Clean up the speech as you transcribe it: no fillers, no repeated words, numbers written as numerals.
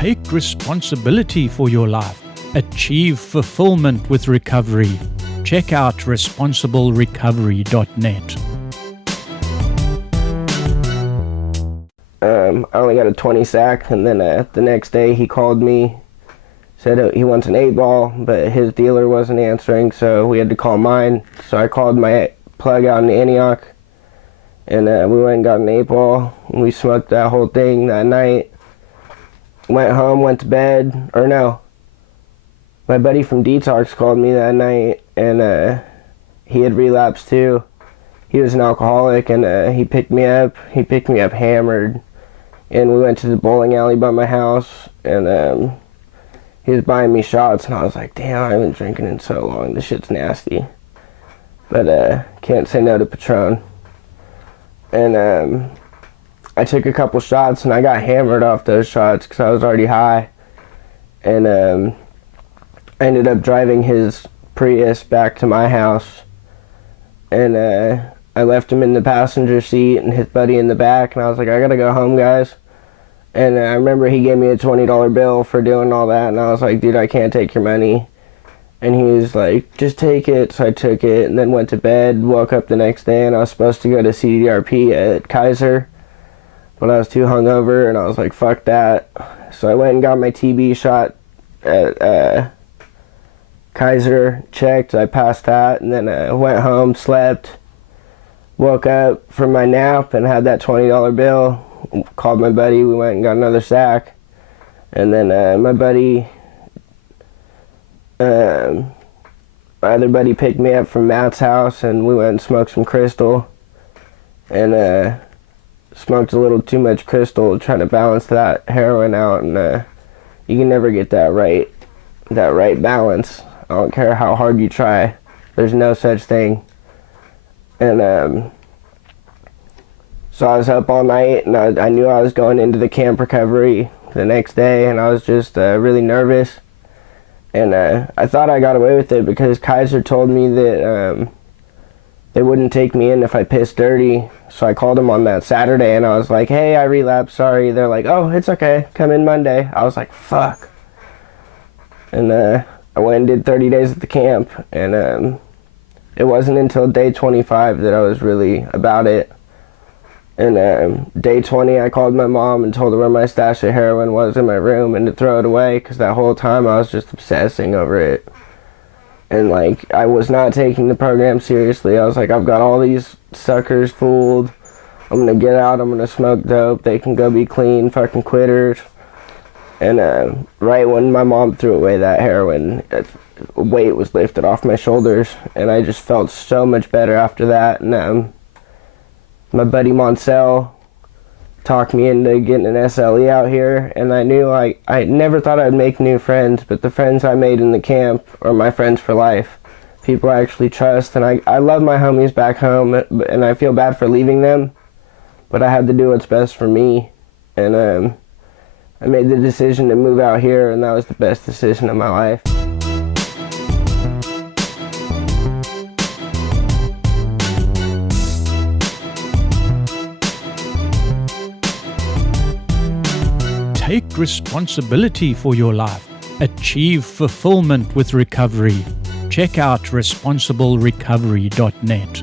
Take responsibility for your life. Achieve fulfillment with recovery. Check out responsiblerecovery.net. I only got a 20 sack, and then the next day he called me, said he wants an 8-ball, but his dealer wasn't answering, so we had to call mine. So I called my plug out in Antioch, and we went and got an 8-ball, and we smoked that whole thing that night. Went home, went to bed, or no, my buddy from Detox called me that night, and he had relapsed too. He was an alcoholic, and he picked me up hammered, and we went to the bowling alley by my house, and he was buying me shots, and I was like, damn, I haven't been drinking in so long, this shit's nasty. But can't say no to Patron. And I took a couple shots, and I got hammered off those shots because I was already high. And I ended up driving his Prius back to my house, and I left him in the passenger seat and his buddy in the back, and I was like, I gotta go home, guys. And I remember he gave me a $20 bill for doing all that, and I was like, dude, I can't take your money. And he was like, just take it. So I took it and then went to bed, woke up the next day, and I was supposed to go to CDRP at Kaiser, but I was too hungover, and I was like, fuck that. So I went and got my TB shot at Kaiser, checked, I passed that, and then I went home, slept, woke up from my nap and had that $20 bill, called my buddy, we went and got another sack, and then my buddy, my other buddy picked me up from Matt's house, and we went and smoked some crystal, and smoked a little too much crystal trying to balance that heroin out, and you can never get that right balance. I don't care how hard you try, there's no such thing. And so I was up all night, and I knew I was going into the camp recovery the next day, and I was just really nervous. And I thought I got away with it because Kaiser told me that they wouldn't take me in if I pissed dirty. So I called them on that Saturday, and I was like, hey, I relapsed, sorry. They're like, oh, it's okay, come in Monday. I was like, fuck. And I went and did 30 days at the camp, and it wasn't until day 25 that I was really about it. And day 20, I called my mom and told her where my stash of heroin was in my room and to throw it away, because that whole time I was just obsessing over it. And like, I was not taking the program seriously. I was like, I've got all these suckers fooled. I'm gonna get out, I'm gonna smoke dope, they can go be clean fucking quitters. And right when my mom threw away that heroin, weight was lifted off my shoulders, and I just felt so much better after that. And my buddy Moncel talked me into getting an SLE out here, and I knew I never thought I'd make new friends, but the friends I made in the camp are my friends for life. People I actually trust, and I love my homies back home, and I feel bad for leaving them, but I had to do what's best for me. And I made the decision to move out here, and that was the best decision of my life. Take responsibility for your life. Achieve fulfillment with recovery. Check out responsiblerecovery.net.